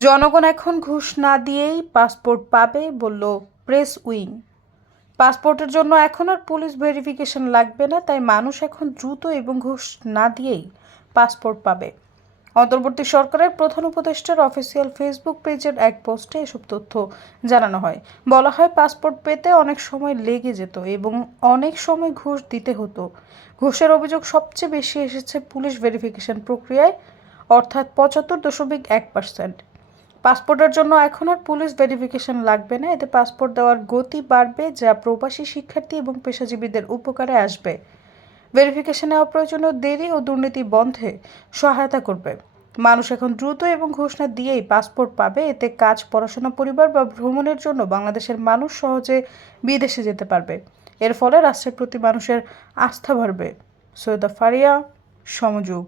জনগণ এখন ঘুষ না দিয়েই পাসপোর্ট পাবে বলল প্রেস উইং। পাসপোর্টের জন্য এখন আর পুলিশ ভেরিফিকেশন লাগবে না, তাই মানুষ এখন দ্রুত এবং ঘুষ না দিয়েই পাসপোর্ট পাবে। অন্তর্বর্তী সরকারের প্রধান উপদেষ্টার অফিসিয়াল ফেসবুক পেজের এক পোস্টে এসব তথ্য জানানো হয়। বলা হয়, পাসপোর্ট পেতে অনেক সময় লেগে যেত এবং অনেক সময় ঘুষ দিতে হতো। ঘুষের অভিযোগ সবচেয়ে বেশি এসেছে পুলিশ ভেরিফিকেশন প্রক্রিয়ায়, অর্থাৎ ৭৫.১%। পাসপোর্টের জন্য এখন আর পুলিশ ভেরিফিকেশন লাগবে না। এতে পাসপোর্ট দেওয়ার গতি বাড়বে, যা প্রবাসী শিক্ষার্থী এবং পেশাজীবীদের উপকারে আসবে। ভেরিফিকেশনে অপ্রয়োজনীয় দেরি ও দুর্নীতি বন্ধে সহায়তা করবে। মানুষ এখন দ্রুত এবং ঘুষ না দিয়েই পাসপোর্ট পাবে। এতে কাজ, পড়াশোনা, পরিবার বা ভ্রমণের জন্য বাংলাদেশের মানুষ সহজে বিদেশে যেতে পারবে। এর ফলে রাষ্ট্রের প্রতি মানুষের আস্থা বাড়বে। সৈয়দা ফারিয়া, সমযোগ।